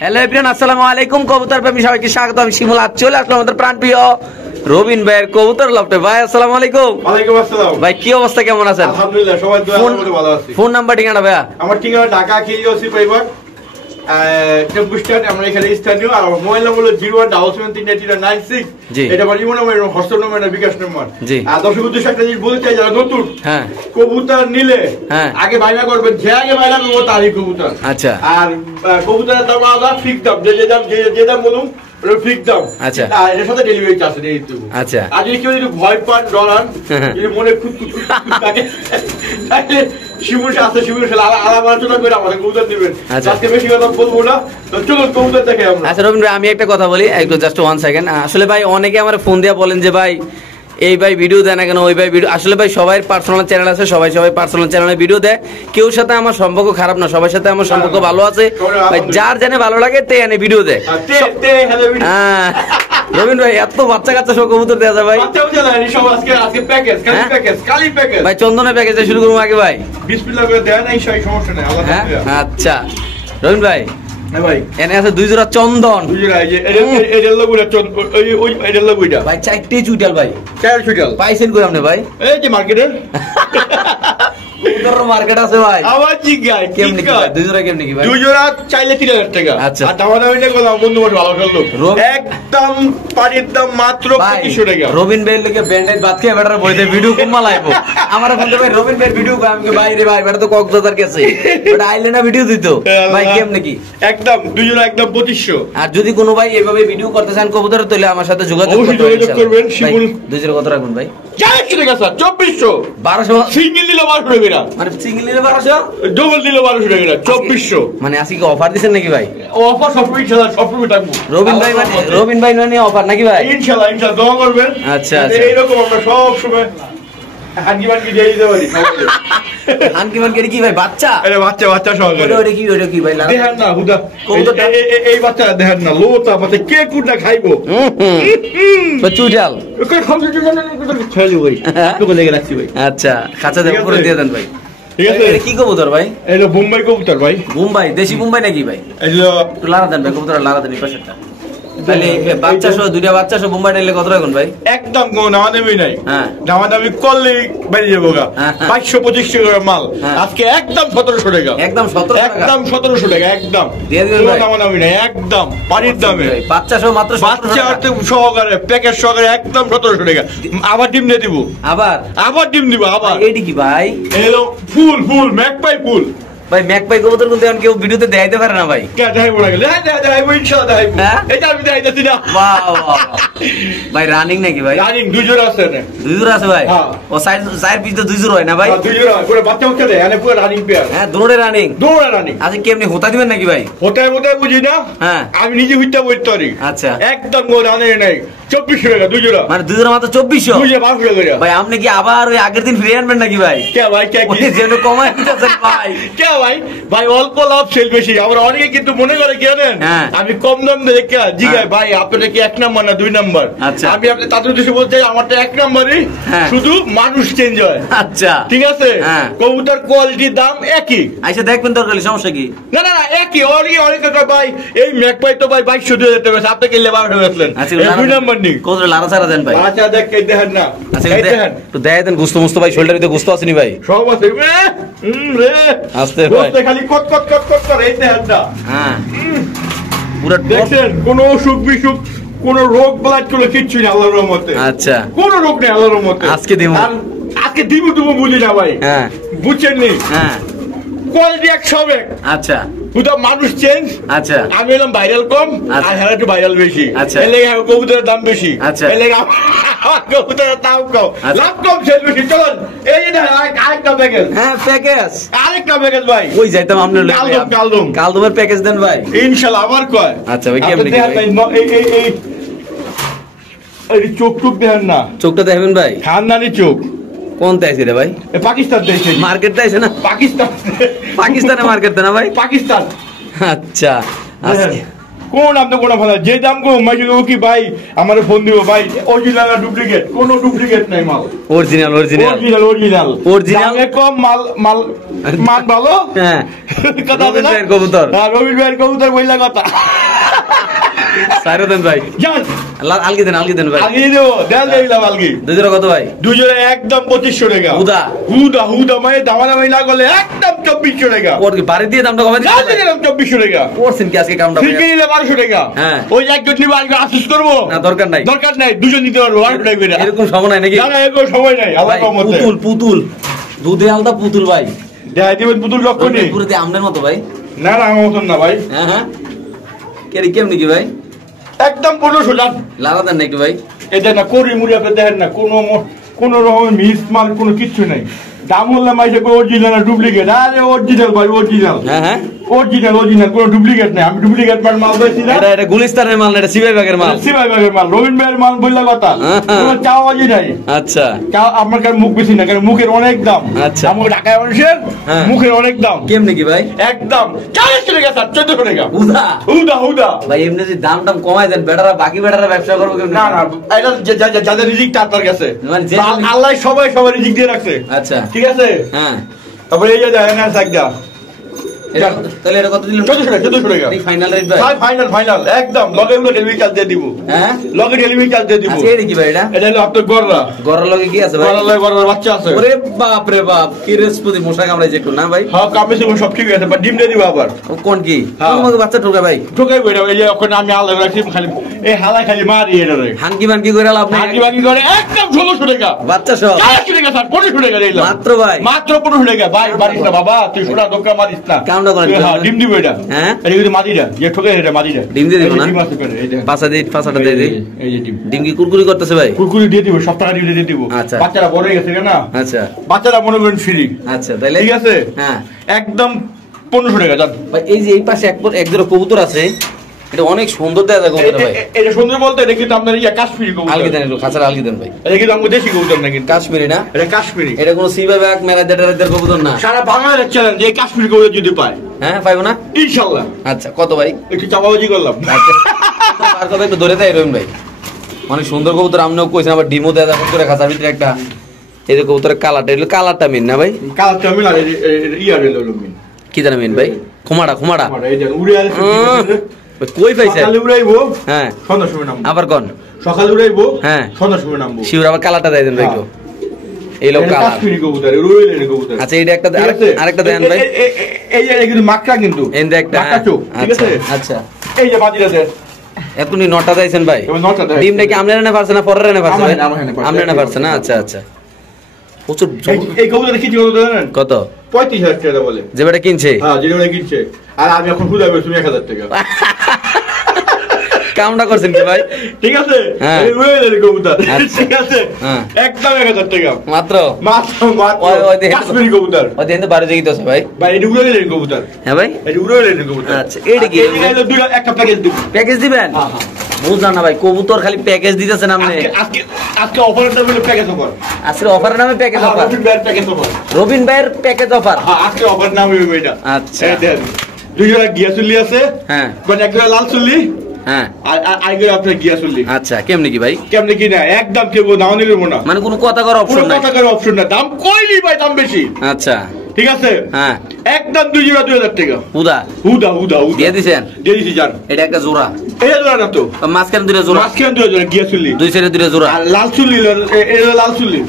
Hello everyone, আসসালামু আলাইকুম। কবুতর প্রেমী সবাইকে স্বাগত। আমি শিমুল। আজ চলে আসলাম আমাদের প্রাণপ্রিয় রবিন ভাইয়ের কবুতর লফটে। ভাই আসসালামু আলাইকুম। ওয়ালাইকুম আসসালাম। ভাই কি অবস্থা, কেমন আছেন? আলহামদুলিল্লাহ, সবাই দোয়া করে ভালো আছি। ফোন নাম্বার ঠিকানা ভাইয়া? আমার ঠিকানা ঢাকা KUC পাইবার টেম্পু স্ট্যান্ড, আমরা এখানে স্থানীয়। আর মোবাইল নম্বর হলো 01339396। এটা আমার ইমো নম্বর, হোয়াটসঅ্যাপ নম্বর, ভিকাশ নম্বর। আর দর্শক উদ্দেশ্যে একটা জিনিস বলতে চাই, যারা নতুন কবুতর নিলে আগে বাইনা করবেন, যে আগে বাইনা করবো তারই কবুতর। আচ্ছা। আর কবুতরের দাম আলাদা, ফিক্স দাম, যে দাম বলুন ফিক্স দাম। আচ্ছা। এর সাথে ডেলিভারি চার্জ নেই। আচ্ছা। আর যদি কেউ যদি ভয় পান, ডরান, যদি মনে খুঁতখুত থাকে, তাহলে শিমুল আছে, শিমুল আলাপ আলোচনা করে আমাদের কবুতর দিবেন। আজকে বেশি কথা বলবো না, চলুন কবুতর দেখে আমরা। আচ্ছা রবীন্দ্র, আমি একটা কথা বলি, একটু জাস্ট 1 সেকেন্ড। আসলে ভাই অনেকে আমার ফোন দিয়ে বলেন যে ভাই এই ভাই ভিডিও দেয় না কেন, ওই ভাই ভিডিও। আসলে ভাই সবাই পার্সোনাল চ্যানেল আছে, সবাই পার্সোনাল চ্যানেলে ভিডিও দেয়। কেউ সাথে আমার সম্পর্ক খারাপ না, সবার সাথে আমার সম্পর্ক ভালো আছে। ভাই যার জানে ভালো লাগে তে এনে ভিডিও দেয়। হ্যাঁ রবীন্দ্র ভাই, এত বাচ্চা কাচ্চা সব কবুতর দেওয়া যায় ভাই। ভাই চন্দনের প্যাকেজ শুরু করবো আগে ভাই। আচ্ছা রবীন্দ্র ভাই, এনে আছে 2 জোড়া চন্দন। ভাই 4টে চুইটাল ভাই। 4 চুইটাল পাইছেন কই আপনি ভাই? এই যে মার্কেটের মার্কেট আছে ভাই। আবার জিগাই কেমনে কি ভাই? 2 জোড়া কেমনে কি ভাই? 2 জোড়া চাইলে 3000 টাকা। আচ্ছা। আর দামাদামি না করলাম, বন্ধু বান্ধব ভালো করলো, একদম পানির দাম মাত্র 2500 টাকা। রবিন ভাইয়ের লগে ব্যান্ডেজ বাদ খেয়ে বেটার বইতে ভিডিও কমা লাইবো। আমার বন্ধু ভাই রবিন ভাইয়ের ভিডিও কই, আমি ভাই রে ভাই বেটা তো কক্সবাজার গেছে, ওটা আইলে না ভিডিও দিত ভাই। কেমনে কি? একদম 2 জোড়া একদম 2500। আর যদি কোনো ভাই এভাবে ভিডিও করতে চান কবুতর, তাহলে আমার সাথে যোগাযোগ করবেন। শিমুল 2 জোড়া কত রাখবেন ভাই? 400 টাকা স্যার, 2400। 1200 সিঙ্গেল দিলে 1200 টাকা। মানে সিঙ্গেল নিলে 1200, ডবল দিলে 1200 টাকা, 2400। মানে আজকে কি অফার দিবেন নাকি ভাই? অফার সবসময় ইনশাআল্লাহ সবসময় থাকবো। রবিন ভাই মানে অফার নাকি ভাই? ইনশাআল্লাহ দোয়া করবেন। আচ্ছা আচ্ছা, এইরকম আমরা সব সময় হানকিমান কি দিয়ে দিতে পারি। হানকিমান কি কি ভাই? বাচ্চা? এটা বাচ্চা সহকারে। ওটা কি ভাই? দেখেন না হুদা, এই বাচ্চা দেখেন না, লোটা মানে কে কুড়টা খাইবো। তো চুইটাল ওকে খাওয়া ছেড়ে ভাই, তোকে লেগে রাখছি ভাই। আচ্ছা, খাঁচা দিয়ে উপরে দিয়ে দেন ভাই। ঠিক আছে। এটা কি কবুতর ভাই? এটা বোম্বাই কবুতর ভাই। বোম্বাই, দেশি বোম্বাই নাকি ভাই? এগুলো একটু লাড়া দেন ভাই, কবুতর লাড়া দেন এই পাশেরটা। তাহলে বাচ্চা সহ 2টা বাচ্চা সহ বোম্বাই নিলে কত রাখুন ভাই? একদম কোনো দামাদামি নাই। হ্যাঁ, দামাদামি করলে বেরিয়ে যাবো গা। 525 টাকা মাল আজকে একদম 1700 টাকা। একদম 1700 টাকা একদম দিয়ে দিবেন ভাই। দামাদামি নাই, একদম পানির দামে। বাচ্চা সহ মাত্র বাচ্চা সহকারে প্যাকেজ সহকারে একদম 1700 টাকা। আবার ডিম দিয়ে দিব, আবার ডিম দিব আবার। এইটা কি ভাই? হ্যালো, ফুল ম্যাকপাই ফুল ভাই। ম্যাকপাই কবুতর কিন্তু এখন কেউ ভিডিওতে দেখাইতে পারে না ভাই। কে দেখাইবো না? দেখাইবো ইনশাআল্লাহ দেখাইবো। এটা আমি দেখাইতেছি না। বাহ ভাই, রানিং নাকি ভাই? রানিং 2 জোড়া আছে না? 2 জোড়া আছে ভাই। ও সাইড পিস তো 2 জোড়া হয় না ভাই? 2 জোড়া পুরো বাচ্চা দেয়, মানে পুরো রানিং পেয়ার। হ্যাঁ, দুটোই রানিং। আচ্ছা, কেমনে হোতা দিবেন নাকি ভাই? হোতায় বুঝি না। হ্যাঁ, আমি নিজে হইতে বলতে পারি। আচ্ছা, একদম রানিং নাই। 2400 টাকা 2 জোড়া। মানে 2 জোড়া মাত্র 2400? 1200 টাকা ভাই। আপনি কি আবার ওই আগের দিন ফিরে আনবেন নাকি ভাই? কে ভাই, কে কি যেন কমায় দিতেছেন ভাই? কে ভাই অল্প লাভ সেল বেশি। আমরা অনেকে কিন্তু মনে করে কি জানেন, আমি কম দাম দেখে জিগাই ভাই আপনারা কি 1 নাম্বার না 2 নাম্বার। আমি আপনি তাদের উদ্দেশ্যে বলতে চাই, আমারটা 1 নাম্বারই, শুধু মানুষ চেঞ্জ হয়। আচ্ছা ঠিক আছে। কবুতর কোয়ালিটি দাম একই। আচ্ছা দেখবেন দরকার সমস্যা কি? না একই। অনেকে ভাই এই ম্যাকপাই তো ভাই 2200 টাকা আছে, আপনি কিনলে 1200 বেচলেন। 2 নাম্বার নেই। কত লারা ছাড়া দেন ভাই? আচ্ছা দেখেন না। আচ্ছা দেখেন তো দেন গোস্ত মুস্ত ভাই, শোল্ডারে তো গোস্ত আসেনি ভাই? সব আছে রে। আস্তে ভাই, খালি কট করে এই দেখেন না। হ্যাঁ, পুরো দেখেন কোনো অসুখ বিসুখ কোনো রোগ বালাই কোনো কিচ্ছু নেই আল্লাহর রহমতে। আচ্ছা, কোনো রোগ নেই আল্লাহর রহমতে। আজকে দিব তুমি বুঝি না ভাই। হ্যাঁ, বুঝছেন নি? হ্যাঁ, কোয়ালিটি 100। আচ্ছা, পুরো মানুষ চেঞ্জ। আচ্ছা, আমি এলাম ভাইরাল কম আর হেরা একটু ভাইরাল বেশি। আচ্ছা, এর লাগে কবুতরের দাম বেশি। আচ্ছা, এর লাগে কবুতরের দাম কম, লাভ কম, সেল বেশি। চলুন এই যে আরেকটা প্যাকেজ। হ্যাঁ, প্যাকেজ আরেকটা প্যাকেজ ভাই। ওই যাইতাম আপনার কালদমের প্যাকেজ দেন ভাই ইনশাআল্লাহ। আবার কয় আচ্ছা ভাই, কেমন এই চোখ দেখেন না? চোখটা দেখবেন ভাই, খানদানি চোখ। কোন তাইছে রে ভাই? পাকিস্তান তাইছে। মার্কেট তাইছে না? পাকিস্তানে মার্কেট না ভাই? পাকিস্তান। আচ্ছা, কোন আপনি কোন ভালো যে দাম কো মাইকে কি ভাই আমারে ফোন দিব ভাই, অরিজিনাল না ডুপ্লিকেট? কোন ডুপ্লিকেট নাই, মাল অরিজিনাল। কম মাল মান ভালো। হ্যাঁ কথা আছে না? রবিন ভাইয়ের কবুতর। হ্যাঁ, রবিন ভাইয়ের কবুতর বললা কথা। সাইরো দেন ভাই, যান আলগি দেন ভাই, আলগি দেবো, দেন দিলাম আলগি। দুই জোড়া কত ভাই? দুজনে একদম 2500 টাকা। হুদা হুদা মানে দামাদামি না করলে একদম 2400 টাকা। ওর কি বাড়ি দিয়ে দামটা কমাই যান দিচ্ছেন? দিলাম 2400 টাকা। করছেন কি আজকে কামটা ভাই? ফিরকে নিলে 1200 টাকা। হ্যাঁ। ওই একজন নিবে আজকে আফসোস করবো না দরকার নাই, দরকার নাই, দুজন নিতে পারবো 1200 টাকা করে। এরকম সময় নাই নাকি? না না, এরকম সময় নাই, আল্লাহ ভাই, রহমতে। পুতুল দুধে আলতা পুতুল ভাই, দেখাই দিবেন পুতুল লক্ষণী। পুরো দিয়ে আমনের মতো ভাই। না না, আমার মতন না ভাই, হ্যাঁ কেমনি কি ভাই? একদম 1500 জান। লালা দেন নাকি ভাই? এটা না করি মুড়ি আপনি দেখেন না, কোন রকম মিস মাল কোনো কিছু নাই। দাম হলে মাইসে অরিজিনাল না ডুপ্লিকেট? আরে অরিজিনাল ভাই, অরিজিনাল হ্যাঁ অরিজিনাল, কোনো ডুপ্লিকেট নাই। আমি ডুপ্লিকেট মাল বেশি না। এটা গুলিস্তানের মাল না, এটা সিবাই বাগের মাল। সিবাই ভাগের মাল, রবিন ভাইয়ের মাল বললা কথা। কোনো চাওয়াজি নাই। আচ্ছা আপনার কাছে মুখ বেশি না, কারণ মুখের অনেক দাম। আচ্ছা। আমার ঢাকায় মানুষের মুখের অনেক দাম। কেমনি কি ভাই? একদম 400 টাকা স্যার, 1400 টাকা। হুদা হুদা ভাই, এমনি যদি দাম কমাই দেন, বেটারা বাকি বেটারা ব্যবসা করবো কেমনি? না না, এটা যাদের রিজিক তার কাছে মানে যে আল্লাহ সবাই রিজিক দিয়ে রাখছে। আচ্ছা ঠিক আছে। হ্যাঁ, তারপরে এই যে দেখেন না সাইডটা, তাহলে এটা কত দিলেন? 1400 টাকা। ফাইনাল রেট ভাই? ফাইনাল একদম লগে ডেলিভারি চার্জ দিয়ে দিব। হ্যাঁ, লগে ডেলিভারি চার্জ দিয়ে দিব। আচ্ছা এটা কি ভাই? এটা হলো আপনার গররা। গড়ার লগে কি আছে ভাই? গররার বাচ্চা আছে। ওরে বাপ রে বাপ, কি রেসপতি মশা কামড়াইছে একটু না ভাই? হ্যাঁ, কামে সব ঠিক আছে, বাট ডিম দিয়ে দিব আবার। ও কোন কি? হ্যাঁ। তোমাকে বাচ্চা ঢোকা ভাই? ঢোকাই বইটা, এই যে ওখানে আমি আলাদা রাখছি, খালি এই হালা খালি মারি এটা রে। হানকি বানকি করে লাভ নাই। হাঁকি বাকি করে একদম 1600 টাকা। বাচ্চা সব 400 টাকা স্যার, 1500 টাকা দিলাম মাত্র ভাই। মাত্র 1500 টাকা। ভাই মারিস না বাবা, তুই সোনা দোকান মারিস না। কামটা করেন, হ্যাঁ, ডিম দিব এটা। হ্যাঁ? এটা কিন্তু মাদিটা, যে ঠকে এটা মাদিটা। ডিম দিয়ে দিব না? ডিম আছে করে, এই দেখেন। পাঁচাটা দিয়ে দিই। এই যে ডিম। ডিম কি কুরকুরি করতেছে ভাই? কুরকুরি দিয়ে দিব, সব টাকা দিয়ে দিব। আচ্ছা। বাচ্চারা বড় হয়ে গেছে না, আচ্ছা বাচ্চারা মনে করেন ফ্রি। আচ্ছা তাহলে ঠিক আছে। হ্যাঁ একদম 1500 টাকা জান ভাই। এই যে এই পাশে এক জোড়া কবুতর আছে, এটা অনেক সুন্দর দেখা যায় কবুতর ভাই। এটা সুন্দর বলতে, এটা কিন্তু আপনার কাশ্মীরি কবুতর। আলগি দেন একটু, খাঁচার আলগি দেন ভাই। এটা কিন্তু আমাদের দেশি কবুতর না, কিন্তু কাশ্মীরি না? এটা কাশ্মীরি। এটা কোনো সিবা ব্যাগ মেরা দেটারের কবুতর না। সারা বাংলাদেশ চ্যালেঞ্জ এই কাশ্মীরি কবুতর যদি পায়, হ্যাঁ পাইবো না ইনশাআল্লাহ। আচ্ছা কত ভাই? একটু চাপাবাজি করলাম। আচ্ছা আর কত একটু ধরে দেয় রহিম ভাই? অনেক সুন্দর কবুতর, আমরাও কইছেন, আবার ডিমও দেয় দেখুন করে খাঁচার ভিতরে একটা। এই যে কবুতরের কালারটা, এগুলো কালারটা মেন না ভাই? কালারটা মিলা ইয়ার হলো মিন। কি জানা মেন ভাই? খুমাড়া এই যে উড়ে আসে, কই পাইছে? সকালে উড়াইবো, হ্যাঁ সন্ধ্যার সময় নামবো। আবার কোন? সকালে উড়াইবো, হ্যাঁ সন্ধ্যার সময় নামবো। শিউর আবার কালারটা দেয় দেন ভাই একটু। এই লোক কালার। কাশ্মীরি কবুতর, রুয়েলের কবুতর। আচ্ছা এটা একটা আরেকটা দেন ভাই। এই যে কিন্তু মাকড়া, কিন্তু এই যে একটা মাকড়া চোখ, ঠিক আচ্ছা আছে। আচ্ছা এই যে বাজিরা দেন, এতনি নটা দিয়েছেন ভাই? এবার নটা দেয়। ডিমটা কি আমনে না পারছে না পরের না পারছে? আমার এনে পারছে। আমনে না পারছে না? আচ্ছা আচ্ছা প্রচুর। এই কবুতর কি কত জানেন? কত? 35,000 টাকা বলে। যে বেটা কিনছে? হ্যাঁ, যেটা কিনছে। আর আমি এখন খুঁজে পেয়েছি 1000 টাকা। কামটা করছেন কি ভাই? ঠিক আছে। হ্যাঁ। এই রুয়েলের কবুতর, আচ্ছা। ঠিক আছে। হ্যাঁ। একদম 1000 টাকা মাত্র? মাত্র ওই দেখেন তো। কাশ্মীরি কবুতর। ওই দেন তো বারো জায়গায় আছে ভাই। ভাই এটা রুয়েলের কবুতর। হ্যাঁ ভাই এটা রুয়েলের কবুতর। আচ্ছা, এইটা কি? এটা দুই একটা প্যাকেজ দিব। প্যাকেজ দিবেন? হ্যাঁ হ্যাঁ। বুঝলাম না ভাই, কবুতর খালি প্যাকেজ দিতেছেন আপনি। আজকে অফারটা বলে প্যাকেজ অফার। আজকে অফারের নামে প্যাকেজ অফার? রবিন ভাইয়ের প্যাকেজ অফার। রবিন ভাইয়ের প্যাকেজ অফার? হ্যাঁ, আজকে অফার নাম হইবে এটা। আচ্ছা। এই দেন, দুই জোড়া গিয়া চুল্লি আছে। হ্যাঁ মানে এক জোড়া লাল চুল্লি, হ্যাঁ আর আইগো আপনার গিয়া চুল্লি। আচ্ছা কেমনি কি ভাই? কেমনে কি না, একদম কেবো দাম নিবে না, মানে কোনো কথা করার অপশন কোনো নাই? কথা করার অপশন না। দাম কইলি ভাই, দাম বেশি। আচ্ছা ঠিক আছে। হ্যাঁ একদম দুই জোড়া 2000 টাকা। উদা হুদা হুদা হুদা দিয়ে দিছেন? দিয়ে দিছি জান। এটা একটা জোড়া, এটা জোড়া না তো, মাঝখানে দুটো জোড়া, মাঝখানে দুই জোড়া গিয়া চুল্লি, দুই সাইডে দুটো জোড়া। আর লাল চুল্লি, এটা লাল চুল্লি,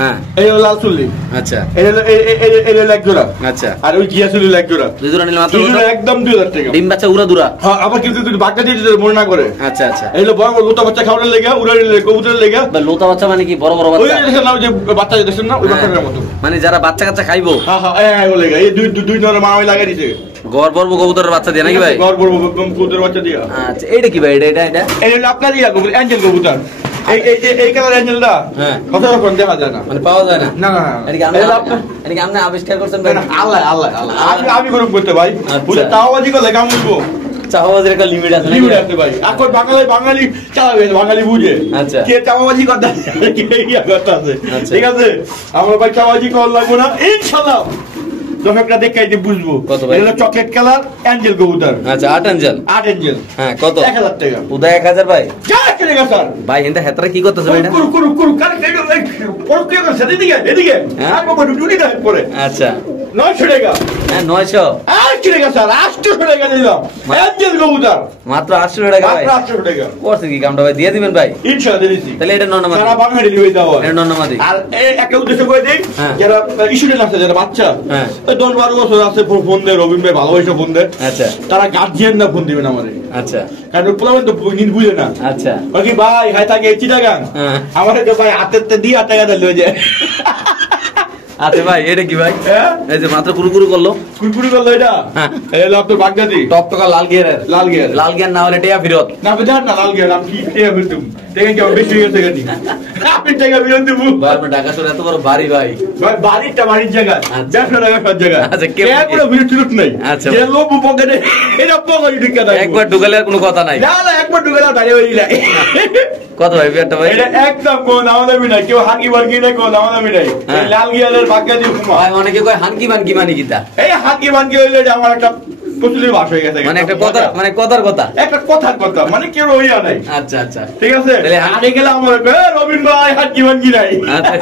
হ্যাঁ এটা লাল চুল্লি, আচ্ছা এটা এক জোড়া, আচ্ছা আর ওই গিয়া চুল্লি এক জোড়া। দুই জোড়া নিলে মাত্র দুই জোড়া একদম 2000 টাকা। ডিম বাচ্চা উড়া দুরা? হ্যাঁ, আবার কিন্তু তুই বাচ্চা দিয়ে দিতে মনে না করে। আচ্ছা আচ্ছা। এগুলো বড় বড় লোটা বাচ্চা খাওয়ানোর লেগে, উড়ানোর লেগে, কবুতরের লেগে। ভাই লোতা বাচ্চা মানে কি বড় বড় ওই বাচ্চা? দেখেন না, ওই যে বাচ্চা দেখছেন না, ওই বাচ্চাটার মতো। মানে যারা বাচ্চা কাচ্চা খাইবো? হ্যাঁ হ্যাঁ, ওই লেগে এই দুই ধরনের মারামারি লাগাই দিছে। গড় বড় কবুতরের বাচ্চা দিয়ে নাকি ভাই? ঘর বড় কবুতরের বাচ্চা দিয়া। আচ্ছা এইটা কি ভাই? এটা এটা এটা এই হলো আপনার ইয়া কবুতর, অ্যাঞ্জেল কবুতর। এই কালার অ্যাঞ্জেলটা হ্যাঁ সচরাচর দেখা যায় না, মানে পাওয়া যায় না? না না এটা কি আপনি আবিষ্কার করছেন ভাই? আল্লাহ আল্লাহ আল্লাহ, আমি গ্রুপ করতে ভাই। আচ্ছা। বুঝে তাওবাজি করলে কাম হইব, চাওয়াজের একটা লিমিট আছে নাকি? লিমিট আছে ভাই। এখন বাঙালি চালাবে, বাঙালি বুঝে। আচ্ছা। কে চাওয়াজি করতে আছে, কে ইয়া করতে আছে। আচ্ছা। ঠিক আছে, আমরা ভাই চাওয়াজি করা লাগবো না ইনশাআল্লাহ। দর্শকরা দেখাইতে বুঝবো। কত ভাই? এটা চকলেট কালার অ্যাঞ্জেল কবুতর। আচ্ছা 8 আঞ্জেল। 8 অ্যাঞ্জেল। হ্যাঁ কত? 1000 টাকা। উদয় 1000 ভাই? যা কিনেগা স্যার। ভাই এন্ড হেতরা কি করতেছে ভাই এটা? কুরু কার কেন পড়তে গেছে এদিকে হ্যাঁ? আর বাবা ডুডি দেয় পরে। আচ্ছা 900 টাকা। হ্যাঁ 900 800 টাকা স্যার, 800 টাকা দিলাম। একদম কবুতর মাত্র 800 টাকা ভাই। মাত্র 800 টাকা। করছে কি কামটা ভাই, দিয়ে দিবেন ভাই? ইনশাআল্লাহ দিয়ে দিছি। তাহলে এটা নন্নামাদি, সারা বাংলা ডেলিভারি দাও। এটা নন্নামাদি। আর একটা উদ্দেশ্য করে দেই, যারা স্টুডেন্ট আছে, যারা বাচ্চা 10-12 বছর আছে, ফোন দেয় রবিন ভাই, ভালোবাসা ফোন দেয়। আচ্ছা, তারা গার্জিয়ান না ফোন দিবেন আমাদের। আচ্ছা, কারণ পোলাবেন তো নিজ বুঝে না। আচ্ছা, কি ভাই হাই থাকে চিটাগাং, আমাদের তো ভাই হাতে দিয়ে 8 টাকা দিলে যায়। আচ্ছা ভাই, এটা কি ভাই? এই যে মাত্র কুরকুরু করলো, কুরকুরি করলো, এটা এই হলো আপনার বাগদাদি টকটকা লাল গিয়ারের। লাল গিয়ার, লাল গিয়ার না হলে টিয়া ফেরত। না বেজার না, লাল গিয়ার আমি কি টিয়া ফেলতুম, দেখেন কি বেশি হয়ে গেছে গানি, আপনি টাকা ফেরত দেবো ভাই। আপনার ঢাকা শহরে এত বড় বাড়ি ভাই, ভাই বাড়িটা বাড়ির জায়গা, আচ্ছা। 150 টাকা সব জায়গা। আচ্ছা, কে কোনো বিরতি নাই। আচ্ছা, যে লোক পকেটে এটা পকেটে ঢুকে দেয়, একবার ঢুকালে আর কোনো কথা নাই। না না, একবার ঢুকে দাও দাঁড়িয়ে হয়ে যায়। কত ভাই বিয়ারটা ভাই? এটা একদম কোন আমাদের নাই, কেউ হাকি বার্গি নাই, কোন আমাদের নাই। এই লাল গিয়ারের বাগদাদি উপমা ভাই, অনেকে কয় হানকি মানকি মানে কিতা? এই হাকি বার্গি হইলে যে আমার একটা প্রচলিত ভাষা হয়ে গেছে, মানে একটা কথা, মানে কথার কথা, একটা কথার কথা, মানে কেউ হইয়া নাই। আচ্ছা, আচ্ছা, ঠিক আছে। তাহলে হাঁটে গেলে আমার রবীন ভাই হাকি বার্গি নাই। আচ্ছা,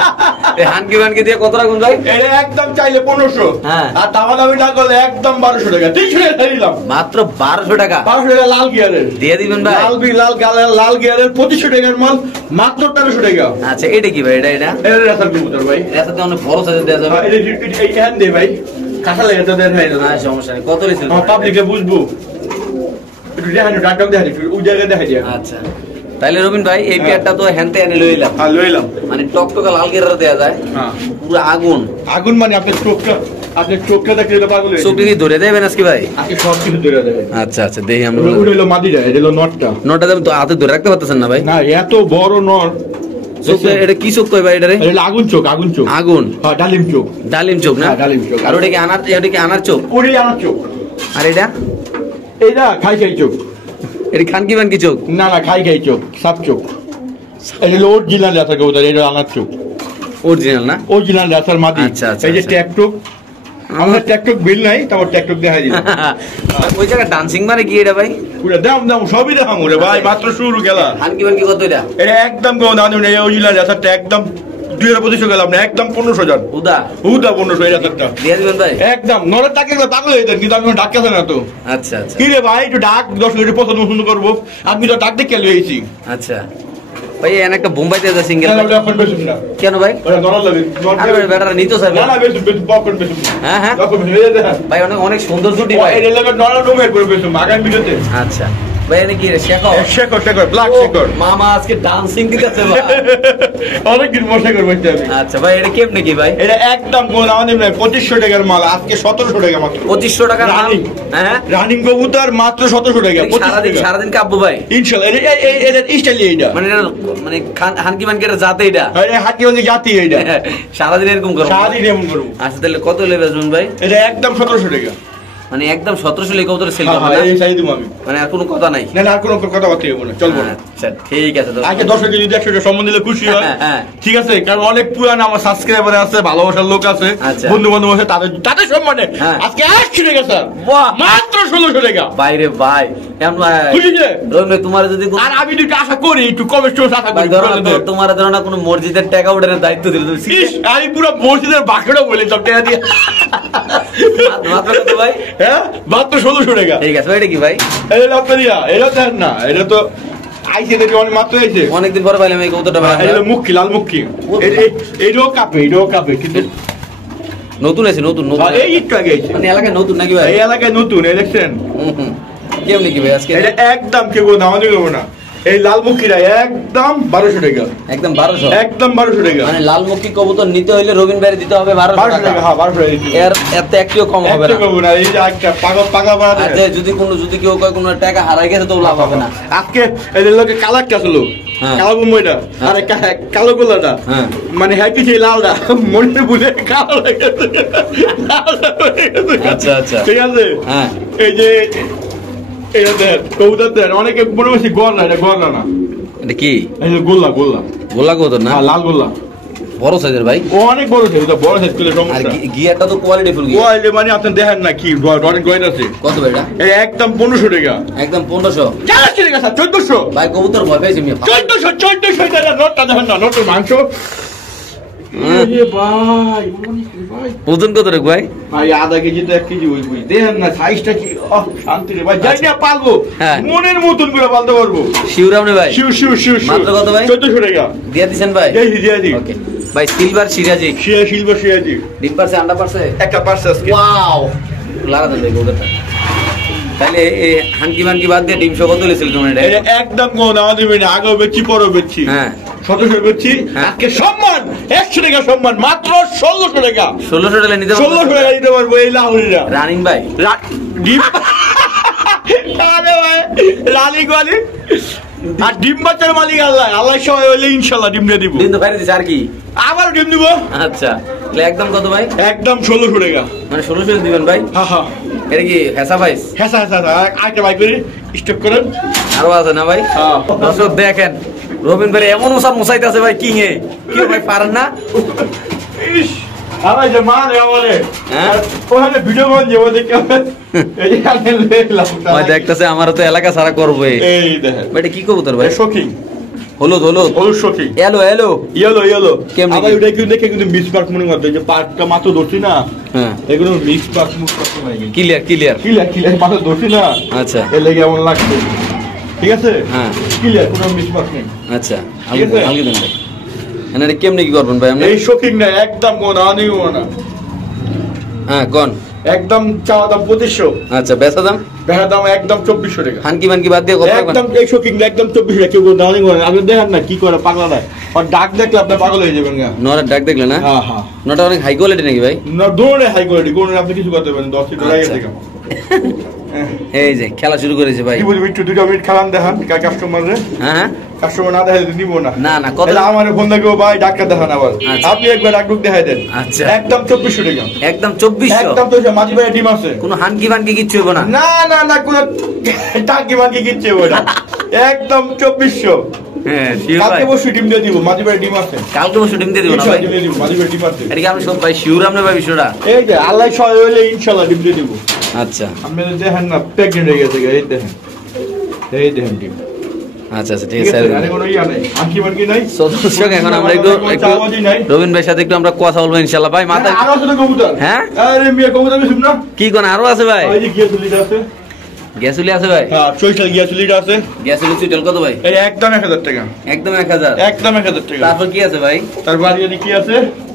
এই হানকি মানকি দিয়ে কত রাখুন ভাই? এটা একদম চাইলে 1500, হ্যাঁ। আর দামাদামি না করলে একদম 1200 টাকা। 300 টাকা দিলাম, মাত্র 1200 টাকা 1200 টাকা লাল গিয়ারের দিয়ে দিবেন ভাই। লাল গিয়ারের 2500 টাকার মাল মাত্র 1300 টাকা। আচ্ছা, এটা কি ভাই? এটা এটা রেসার কবুতর ভাই, এর সাথে অনেক বড় সাইজের দেওয়া যাবে। এই হ্যান্ড দে ভাই, কাঁচা লাগে তো দেন ভাই, না সমস্যা নেই। কত রেছিল? আমার পাবলিকে বুঝবো, একটু দেখা যায়, ডাক্তার দেখা যায়, ওই জায়গায় দেখা যায়। আচ্ছা, তাইলে রবিন ভাই এই পেয়ারটা তো হ্যান্ডে এনে লইলাম, হ্যাঁ লইলাম। মানে টকটকা লাল গেরার দেয়া যায়, হ্যাঁ পুরো আগুন। আগুন মানে আপনার চোখটা দেখলে পাগল হয়ে চোখটা কি ধরে দেবেন আজকে ভাই? আজকে সব কিছু ধরে দেবে। আচ্ছা, আচ্ছা, দেখি আমরা। ওটা হলো মাদিটা, এটা হলো নটটা। নটা দেবেন তো হাতে ধরে রাখতে পারতেছেন না ভাই? না, এত বড় নট। চোখ, এটা কি চোখ কই ভাই? এটা রে এটা আগুন চোখ, আগুন চোখ, আগুন, হ্যাঁ ডালিম চোখ, ডালিম চোখ না? হ্যাঁ, ডালিম চোখ। আর ওটা কি আনার, এটা কি আনার চোখ? ওটাই আমার চোখ। আর এটা এইটা খাই চোখ। এটা খানকি মানকি চোখ? না না, খাই চোখ, সাপ চোখ। এটা হলো অরিজিনাল লেসার কবুতর, এটা আনার চোখ, অরিজিনাল না? অরিজিনাল লেসার মাদি। আচ্ছা, আচ্ছা, এই যে আচ্ছা। ট্যাকটুক, আমাদের ট্যাকটুক বিল নাই, তারপর ট্যাকটুক দেখা দিলাম। ওই জায়গা ডান্সিং মানে কি এটা ভাই? পুরো দাম সবই দেখাম ওরে ভাই, মাত্র শুরু খেলা। খানকি মানকি কত এটা? এটা একদম কোনো দাম নেই, অরিজিনাল লেসারটা একদম 2500 গেলাম না, একদম 1500 জন। উদা 1500 এই লেসারটা দিয়ে দিবেন ভাই? একদম নরের ডাকে পাগল হয়ে যেতেন, কিন্তু আমি ডাক আছে না তো। আচ্ছা, আচ্ছা, কি রে ভাই, একটু ডাক 10 মিনিট পছন্দ করবো, আপনি তো ডাক দেখে লইছি। আচ্ছা ভাই, এন একটা বোম্বাই তেজা সিঙ্গেল এখন বেশি না, কেন ভাই? ওরা নরল লাগে, আরে বেটারা নিতো স্যার। না না, বেশি পপকর্ন বেশি। হ্যাঁ, হ্যাঁ ভাই, অনেক অনেক সুন্দর জুটি ভাই। এই লাগে নরল রুমে করে বেশি মাগান ভিডিওতে। আচ্ছা ভাই, এনে কি রে শেখো? শেখর ব্ল্যাক শেখর। মামা আজকে ডান্সিং দিতেছে ভাই। অনেক দিন মশা করবো আমি। আচ্ছা ভাই, এটা কেমনে কি ভাই? এটা একদম কোন আমাদের 2500 টাকার মাল, আজকে 1700 টাকা মাত্র। 2500 টাকার মাল? রানিং। হ্যাঁ, রানিং কবুতর মাত্র 1700 টাকা। সারাদিন কাব্বু ভাই ইনশাআল্লাহ এটা স্টাইল এইটা, মানে মানে হানকি মানকি এটা জাতে এটা হাতি মানে জাতি এইটা, সারাদিন এরকম করবো? সারাদিন এমন করবো। আচ্ছা, তাহলে কত লেবে শুন ভাই? এটা একদম 1700 টাকা, মানে একদম 1700 লেগে কত সেল হ্যাঁ, করবে না? এই চাই দিব আমি। মানে আর কোনো কথা নাই? না না, আর কোনো কথা বার্তা হইব না, চলবো না। আচ্ছা ঠিক আছে তো। আগে 10 যদি 100 টাকা সম্মান দিলে খুশি হয়। হ্যাঁ। ঠিক আছে, কারণ অনেক পুরান আমার সাবস্ক্রাইবার আছে, ভালোবাসার লোক আছে, আচ্ছা। বন্ধু বান্ধব আছে, তাদের সম্মানে হ্যাঁ। আজকে 800 টাকা স্যার, বাহ, মাত্র 1600 টাকা। বাইরে ভাই এমন ভাই, খুশি যে? রহিম ভাই, তোমার যদি আর আমি দুটো আশা করি, একটু কমে আশা ভাই করি। ধরো না, তোমার ধরো না কোনো মসজিদের টাকা উঠানোর দায়িত্ব দিল, তুমি ইস, আমি পুরো মসজিদের বাক্যটা বলি সব টাকা দিয়ে। মাত্র কত ভাই? হ্যাঁ, মাত্র 1600 টাকা। ঠিক আছে ভাই, এটা কি ভাই? এটা আপনার এটা দেন না, এটা তো আইসে দেখি অনেক মাত্র আইছে। অনেকদিন পরে পাইলাম এই কবুতরটা ভাই। এটা মুখি, লাল মুখি, এইটাও কাপে কিন্তু নতুন আছে, নতুন নতুন এই একটু আগে আইছে। মানে এলাকায় নতুন নাকি ভাই? এই এলাকায় নতুন, এই দেখছেন। কেমনি কি ভাই আজকে? এটা একদম কেউ দামাদি করবো না, এই লাল মুখিরা একদম 1200 টাকা, একদম 1200? একদম 1200 টাকা। মানে লালমুখী কবুতর নিতে হইলে রবিন ভাইরে দিতে হবে 1200 টাকা। হ্যাঁ 1200 টাকা দিতে হবে। এর এত একটিও কম হবে না। একটু করবো না, এই যে একটা পাগলা বাড়াতে। আর যদি কেউ কয় কোনো টাকা হারাই গেছে তো লাভ হবে না। আজকে এদের লোকে কালারটা ছিল, হ্যাঁ। কালো বোম্বইটা, আরে কালো গোলাটা, হ্যাঁ। মানে হ্যাপি সেই লালটা মনে বুঝে কালো হয়ে গেছে। আচ্ছা, আচ্ছা। ঠিক আছে। হ্যাঁ। এই যে এটা দেন, কবুতর দেন, অনেকে মনে করছি গরলা, এটা গরলা না, এটা কি? এই যে গোল্লা গোলা কবুতর না? হ্যাঁ, লাল গোল্লা, বড় সাইজের ভাই। ও অনেক বড় সাইজ, বড় সাইজ করলে আর সমস্যা। গিয়ারটা তো কোয়ালিটি ফুল ও গিয়ার। এই যে মানে আপনি দেখেন না কি অনেক গয়েন আছে। কত ভাই এটা? এই একদম 1500 টাকা, একদম 1500? 400 টাকা স্যার, 1400 ভাই কবুতর ভয় পাইছে মিয়া। 1400 টাকা। নোটটা দেখেন না, নোটের মাংস ওজন কত রে ভাই? ভাই আধা কেজি তো 1 কেজি ওই দেখেন না সাইজটা কি শান্তি রে ভাই, যাই না পালবো মনের মতন করে পালতে পারবো। শিউরামনে ভাই শিউ মাত্র কত ভাই? 1400 টাকা দিয়া দিছেন ভাই? দিয়া দি। ওকে ভাই সিলভার সিরাজি ডিম পারছে আন্ডা পারছে একটা পারছে আজকে। ওয়াও লাগা দেন দেখো ওটা। তাহলে এই হানকি মানকি বাদ দিয়ে ডিম সহ কত লেছিল তুমি এটা? এটা একদম কোন না দিবেন, আগেও বেচি পরেও বেচি। হ্যাঁ 1700 বেচি, আজকে সম্মান 100 টাকা সম্মান, মাত্র 1600 টাকা। 1600 টাকা নিতে পারবো? 1600 টাকা নিতে পারবো এই লাহুরিরা। রানিং ভাই ডিম আরে ভাই লালি গালি আর ডিম বাচ্চার মালিক আল্লাহ, আল্লাহ সবাই হইলে ইনশাআল্লাহ ডিম দিয়ে দিব। ডিম তো বাইরে দিছে আর কি? আবার ডিম দিব। আচ্ছা তাহলে একদম কত ভাই? একদম 1600 টাকা। মানে 1600 দিবেন ভাই? হ্যাঁ হ্যাঁ। এটা কি হেসা ভাইস? হ্যাঁ আরেকটা ভাই করে স্টপ করেন। আরো আছে না ভাই? হ্যাঁ দর্শক দেখেন রবিন ভাই এমন ওসব মোসাইতেছে ভাই কিং এ কি ভাই পারেন না? ইস আমার যে মান আমারে হ্যাঁ ওখানে ভিডিও কোন যে ওদের কেমন এই আনে লেলাম ভাই দেখতেছে আমার তো এলাকা সারা করবে। এই দেখেন ভাই এটা কি কবুতর ভাই? শোকিং হলুদ শোকিং ইয়েলো ইয়েলো কেমনে আবার এটা কি দেখে কিন্তু মিক্স পার্ক মনে করতে যে পার্কটা মাত্র ধরছি না। হ্যাঁ এগুলো মিক্স পার্ক মুখ করতে নাই ক্লিয়ার মাত্র ধরছি না। আচ্ছা এর লাগি এমন লাগছে, ঠিক আছে? হ্যাঁ ক্লিয়ার কোনো মিক্স পার্ক নেই। আচ্ছা ঠিক আছে? আলগি দেন ভাই। এনারে কেমনে কি করবেন ভাই আপনি? এই শোকিং না একদম কোন আনিও না। হ্যাঁ কোন একদম চাওয়া দাম 2500। আচ্ছা বেচা দাম? বেচা দাম একদম 2400 টাকা। হানকি মানকি বাদ দিয়ে কত রাখবেন? একদম এই শোকিং একদম 2400 টাকা। কেউ দাওনি করে আপনি দেখেন না কি করে পাগলা না, আর ডাক দেখলে আপনি পাগল হয়ে যাবেন গা। নরের ডাক দেখলে না? হ্যাঁ হ্যাঁ নটা অনেক হাই কোয়ালিটি নাকি ভাই? না দৌড়ে হাই কোয়ালিটি কোন আপনি কিছু করতে পারেন 10 টাকা লাগে দেখা। এই যে খেলা শুরু করেছে ভাই। কি বলবি একটু 2 মিনিট খেলান দেখান কাস্টমারে। হ্যাঁ কাস্টমার না দেখালে দিব না। না কত? তাহলে আমারে ফোন লাগবে ভাই ডাক্তার দেখান আবার। আপনি একবার ডাক্তার দেখাই দেন। আচ্ছা একদম 2400 টাকা। একদম 2400? একদম তো মাঝি ভাই টিম আছে। কোনো হানকি মানকি কিচ্ছু হবে না? না কোনো টাকি মানকি কিচ্ছু হবে না। একদম 2400। হ্যাঁ শিওর ভাই? কালকে বসে ডিম দিয়ে দিব, মাঝি ভাই ডিম আছে। কালকে বসে ডিম দিয়ে দিব না ভাই? ডিম দিয়ে দিব, মাঝি ভাই ডিম আছে। এটা কি আপনি সব ভাই শিওর আপনি ভাই বিষয়টা? এই যে আল্লাহ সহায় হইলে ইনশাআল্লাহ ডিম দিয়ে দিব। আচ্ছা আপনি দেখেন না প্রেগন্যান্ট হয়ে গেছে এই দেখেন। এই দেখেন ডিম। আচ্ছা ঠিক আছে স্যার। আরে কোনো ইয়া নাই, আঁকি মানকি নাই। দর্শক এখন আমরা একটু রবিন ভাইয়ের সাথে একটু আমরা কথা বলবো ইনশাআল্লাহ ভাই। মাথা আরো আছে কবুতর? হ্যাঁ আরে মিয়া কবুতর বেশি না কি কোন আরো আছে ভাই? এই যে গিয়াসুলিটা আছে। গ্যাসুলি আছে ভাই? হ্যাঁ চৈতাল গিয়াসুলিটা আছে। গ্যাসুলি চুইটাল কত ভাই? এই একদম 1000 টাকা। একদম 1000? একদম 1000 টাকা। তারপর কি আছে ভাই? তার বাড়ি কি আছে?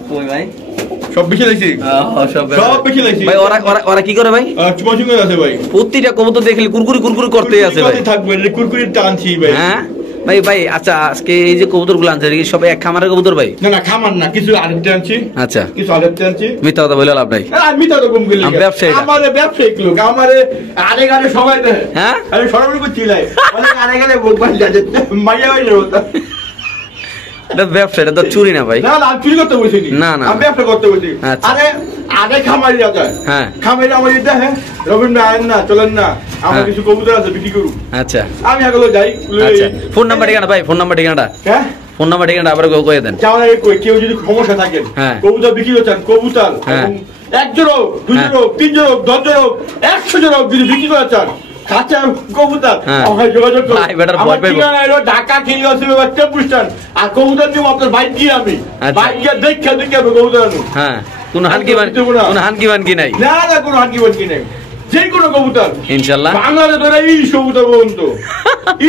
কই ভাই? সব বেশি লাইছি। সব বেশি লাইছি ভাই। ওরা কি করে ভাই? চুমাচিং করে আছে ভাই। প্রতিটা কবুতর দেখলে কুরকুরি করতেই আছে ভাই। থাকবে কুরকুরি টানছি ভাই। হ্যাঁ ভাই আচ্ছা আজকে এই যে কবুতর গুলো আনছে সবাই এক খামারের কবুতর ভাই? না খামার না, কিছু আরেকটা আনছি। আচ্ছা কিছু আরেকটা আনছি। মিথ্যা কথা বলে লাভ নাই। আমি তো এরকম গেলে ব্যবসায়ী আমারে ব্যবসায়িক লোক আমারে আরে সবাই দেয়। হ্যাঁ আরে সরবর করছিলাই মানে আরে বোক বাল যাচ্ছে মাইয়া হয়ে যাবে। এটা ব্যবসা, এটা তো চুরি না ভাই। না আমি চুরি করতে বসিনি। না আমি ব্যবসা করতে বসি। আরে খামারি যায়। হ্যাঁ খামারি আমার এটা। হ্যাঁ রবীন্দ্র আয়েন না চলেন না, আমার কিছু কবুতর আছে বিক্রি করু। আচ্ছা আমি এগুলো যাই। আচ্ছা ফোন নাম্বার ঠিকানা ভাই? ফোন নাম্বার ঠিকানাটা? হ্যাঁ ফোন নাম্বার ঠিকানাটা আবার কয়ে দেন। কেউ যদি সমস্যা থাকে কবুতর বিক্রি করছেন, কবুতর একজন হোক, দুজন হোক, 3 জন হোক, 10 জন হোক, 100 জন হোক, যদি বিক্রি করছেন কাঁচা কবুতর আমার যোগাযোগ করুন। আমার ঠিকানা হলো ঢাকা টেম্পুস্টান। আর কবুতর নিব আপনার বাইক গিয়ে আমি বাইক গিয়ে দেখে আমি কবুতর আনু। হ্যাঁ কোনো হানকি মানকি নাই? না কোনো হানকি মানকি নাই, যে কোনো কবুতর ইনশাআল্লাহ। বাংলাদেশে এই কবুতর পর্যন্ত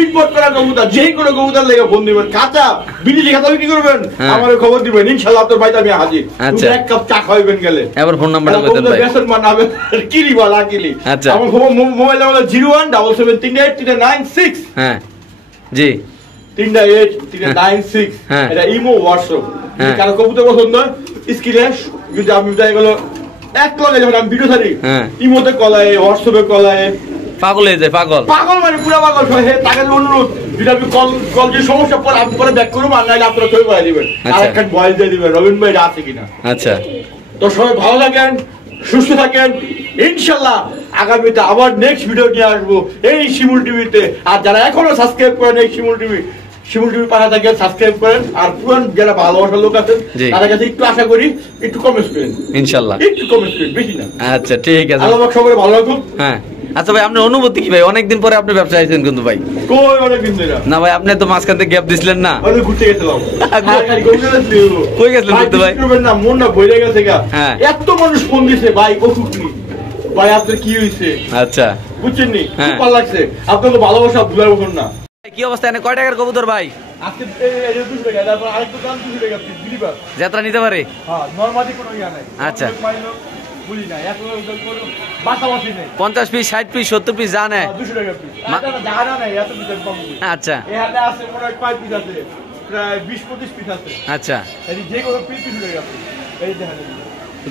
ইম্পোর্ট করা কবুতর, যে কোনো কবুতর লেগে ফোন দিবেন। কাঁচা বিদেশি খাতা বিক্রি করবেন আমার খবর দিবেন, ইনশাআল্লাহ আপনার বাড়িতে আমি হাজির। আচ্ছা এক কাপ চা খাইবেন গেলে। এবার ফোন নাম্বারটা বলে দেন ভাই। বেসন বানাবে কিলি বলা কিলি। আচ্ছা আমার মোবাইল নাম্বার 0177383996। হ্যাঁ জি 383996। এটা ইমো হোয়াটসঅ্যাপ। কারো কবুতর পছন্দ স্ক্রিনে যদি আমি যাই গেল এক লগে যখন আমি ভিডিও ছাড়ি ইমোতে কলায় হোয়াটসঅ্যাপে কলায় পাগল হয়ে যায়। পাগল মানে পুরো পাগল। তাকে অনুরোধ যদি আপনি কল যে সমস্যা পরে আমি পরে ব্যাক করবো, আর নাইলে আপনারা ছবি পাঠিয়ে দিবেন, আর একটা ভয়েস দিয়ে দিবেন রবীন্দ্র ভাই আছে কিনা। আচ্ছা তো সবাই ভালো থাকেন, সুস্থ থাকেন। ইনশাল্লাহ আগামীতে আবার নেক্সট ভিডিও নিয়ে আসবো এই শিমুল টিভিতে। আর যারা এখনো সাবস্ক্রাইব করেন এই শিমুল টিভি পাশা থেকে সাবস্ক্রাইব করেন। আর পুরান যারা ভালোবাসার লোক আছেন তাদের কাছে একটু আশা করি একটু কমেন্ট করেন ইনশাল্লাহ, একটু কমেন্ট করেন, বেশি না। আচ্ছা ঠিক আছে, আল্লাহ সবাই ভালো রাখুন। হ্যাঁ আচ্ছা ভাই আপনার অনুভূতি কি ভাই? অনেকদিন পরে আপনি ব্যবসা আইছেন কিন্তু ভাই। কই অনেকদিন ধরে না ভাই আপনি তো মাঝখান থেকে গ্যাপ দিছিলেন না। আমি ঘুরতে গেছিলাম কই গেছিলেন ঘুরতে ভাই? না মন না বইরে গেছে গা। হ্যাঁ। এত মানুষ ফোন দিছে ভাই অসুখ নেই ভাই আপনার কি হয়েছে আচ্ছা বুঝছেন নি হ্যাঁ। খুব ভালো লাগছে আপনার তো ভালোবাসা ভুলার মতন না। কি অবস্থা? এনে কয় টাকার কবুতর ভাই? আজকে এই যে 200 টাকা তারপর আরেকটু দাম 200 টাকা পিস বিলিভার। যাত্রা নিতে পারে? হ্যাঁ নরমালি কোনো ইয়া নাই। আচ্ছা। বলি না এত বাসাবাসি নেই। 50 পিস 60 পিস 70 পিস জানে? 200 টাকা পিস এটা জায়গা নাই এত পিস কম। আচ্ছা এখানে আছে মনে হয় 5 পিস আছে প্রায় 20-25 পিস আছে। আচ্ছা এই যে কোনো পিস 200 টাকা পিস এই দেখেন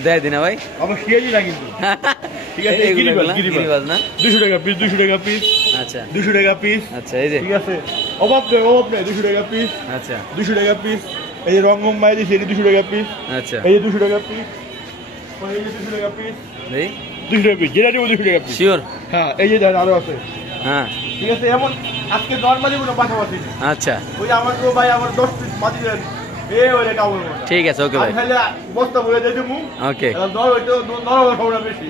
দেয় দিনা ভাই। আমার শিয়াজি না কিন্তু ঠিক আছে গিরিবাজ না 200 টাকা পিস 200 টাকা পিস আচ্ছা 200 টাকা পিস আচ্ছা এই যে ঠিক আছে অভাব নেই 200 টাকা পিস আচ্ছা 200 টাকা পিস এই যে রঙ্গম মাই দিছে এই 200 টাকা পিস আচ্ছা এই যে 200 টাকা পিস এই যে 200 টাকা পিস এই 200 টাকা পিস যেটা দেবো 200 টাকা পিস শিওর? হ্যাঁ এই যে দেখেন আরো আছে হ্যাঁ ঠিক আছে এমন আজকে নরমালি কোনো পাশাপাশি নেই। আচ্ছা ওই যে আমার তো ভাই আমার 10 পিস মাটি দেন এই ওরে কাবুল ঠিক আছে ওকে ভাই আমি খালি বস্তা বলে দিয়ে দেবো ওকে দর হইতো নরমাল খবর বেশি